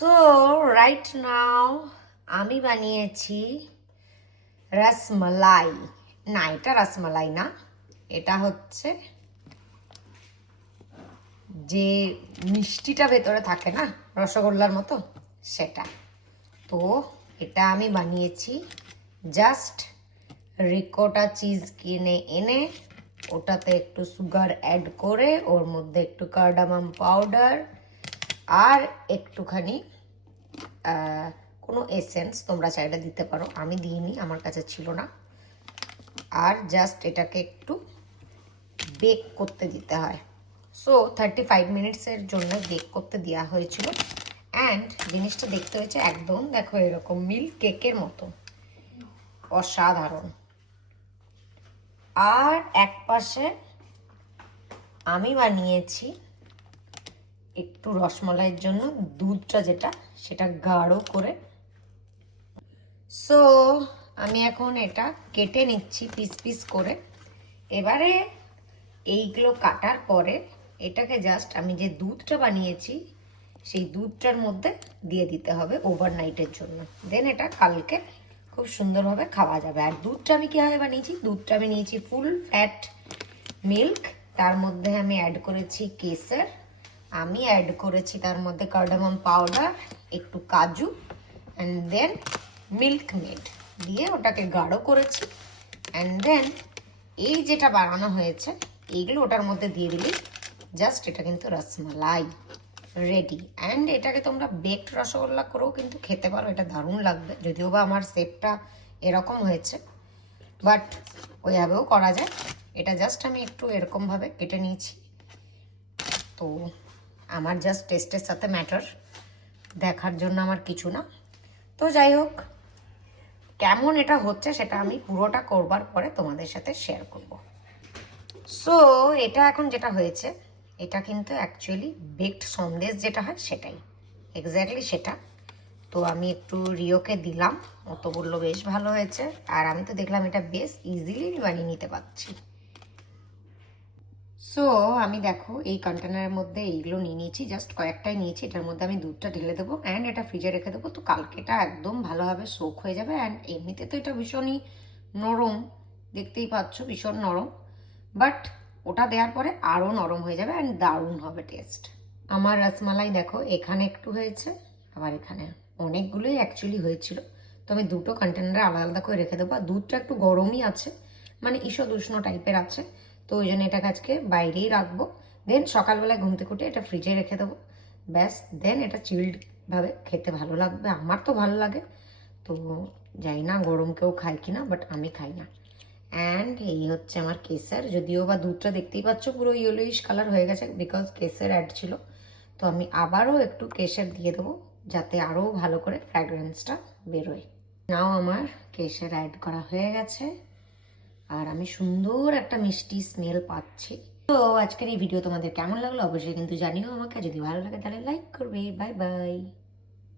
So right now আমি বানিয়েছি রসমালাই। না, এটা রসমালাই না, এটা হচ্ছে যে মিষ্টিটা ভেতরে থাকে না রসগোল্লার মতো, সেটা। তো এটা আমি বানিয়েছি জাস্ট রিকোটা চিজ কিনে এনে ওটাতে একটু সুগার অ্যাড করে ওর মধ্যে একটু কার্ডামাম পাউডার আর একটুখানি কোনো এসেন্স তোমরা চাইলে দিতে পারো, আমি দিইনি, আমার কাছে ছিল না। আর জাস্ট এটাকে একটু বেক করতে দিতে হয়। সো 35 মিনিটসের জন্য বেক করতে দেওয়া হয়েছিল। অ্যান্ড জিনিসটা দেখতে হয়েছে একদম দেখো এরকম মিল্ক কেকের মতো, অসাধারণ। আর এক পাশে আমি বানিয়েছি একটু রসমালাইয়ের জন্য দুধটা, যেটা সেটা গাঢ় করে। সো আমি এখন এটা কেটে নিচ্ছি পিস পিস করে। এবারে এইগুলো কাটার পরে এটাকে জাস্ট আমি যে দুধটা বানিয়েছি সেই দুধটার মধ্যে দিয়ে দিতে হবে ওভারনাইটের জন্য। দেন এটা কালকে খুব সুন্দরভাবে খাওয়া যাবে। আর দুধটা আমি কীভাবে বানিয়েছি, দুধটা আমি নিয়েছি ফুল ফ্যাট মিল্ক, তার মধ্যে আমি অ্যাড করেছি কেসর, আমি অ্যাড করেছি তার মধ্যে কার্ডামম পাউডার, একটু কাজু, অ্যান্ড দেন মিল্ক মেড দিয়ে ওটাকে গাঢ় করেছি। অ্যান্ড দেন এই যেটা বানানো হয়েছে এইগুলো ওটার মধ্যে দিয়ে দিলেই জাস্ট এটা কিন্তু রসমালাই রেডি। অ্যান্ড এটাকে তোমরা বেকড রসগোল্লা করেও কিন্তু খেতে পারো, এটা দারুণ লাগবে। যদিও বা আমার শেপটা এরকম হয়েছে, বাট ওইভাবেও করা যায়। এটা জাস্ট আমি একটু এরকমভাবে কেটে নিয়েছি, তো আমার জাস্ট টেস্টের সাথে ম্যাটার, দেখার জন্য আমার কিছু না। তো যাই হোক, কেমন এটা হচ্ছে সেটা আমি পুরোটা করবার পরে তোমাদের সাথে শেয়ার করব। সো এটা এখন যেটা হয়েছে এটা কিন্তু অ্যাকচুয়ালি বেকড সন্দেশ যেটা হয় সেটাই, এক্স্যাক্টলি সেটা। তো আমি একটু রিওকে দিলাম, ও তো বললো বেশ ভালো হয়েছে। আর আমি তো দেখলাম এটা বেশ ইজিলি বানিয়ে নিতে পারছি। সো আমি দেখো এই কন্টেনারের মধ্যে এইগুলো নিয়ে নিয়েছি, জাস্ট কয়েকটাই নিয়েছি। এটার মধ্যে আমি দুধটা ঢেলে দেবো অ্যান্ড এটা ফ্রিজে রেখে দেবো। তো কালকে এটা একদম ভালোভাবে সোক হয়ে যাবে। অ্যান্ড এমনিতে তো এটা ভীষণই নরম, দেখতেই পাচ্ছ ভীষণ নরম, বাট ওটা দেওয়ার পরে আরও নরম হয়ে যাবে অ্যান্ড দারুণ হবে টেস্ট। আমার রসমালাই দেখো এখানে একটু হয়েছে, আবার এখানে অনেকগুলোই অ্যাকচুয়ালি হয়েছিল। তো আমি দুটো কন্টেনারে আলাদা আলাদা করে রেখে দেবো। আর দুধটা একটু গরমই আছে, মানে ঈষৎ উষ্ণ টাইপের আছে, তো ওই জন্য এটাকে আজকে বাইরেই রাখবো। দেন সকালবেলায় ঘুম থেকে উঠে এটা ফ্রিজে রেখে দেবো, ব্যাস। দেন এটা চিল্ডভাবে খেতে ভালো লাগবে, আমার তো ভালো লাগে। তো জানি না গরম কেউ খায় কিনা, বাট আমি খাই না। অ্যান্ড এই হচ্ছে আমার কেসার, যদিও বা দুধটা দেখতেই পাচ্ছ পুরো ইয়েলোইশ কালার হয়ে গেছে বিকজ কেসার অ্যাড ছিল। তো আমি আবারও একটু কেসার দিয়ে দেবো যাতে আরও ভালো করে ফ্র্যাগ্রেন্সটা বেরোয়। নাও আমার কেসার অ্যাড করা হয়ে গেছে আর আমি সুন্দর একটা মিষ্টি স্মেল পাচ্ছি। তো আজকের এই ভিডিও তোমাদের কেমন লাগলো অবশ্যই কিন্তু জানিও আমাকে। যদি ভালো লাগে তাহলে লাইক করবে। Bye bye.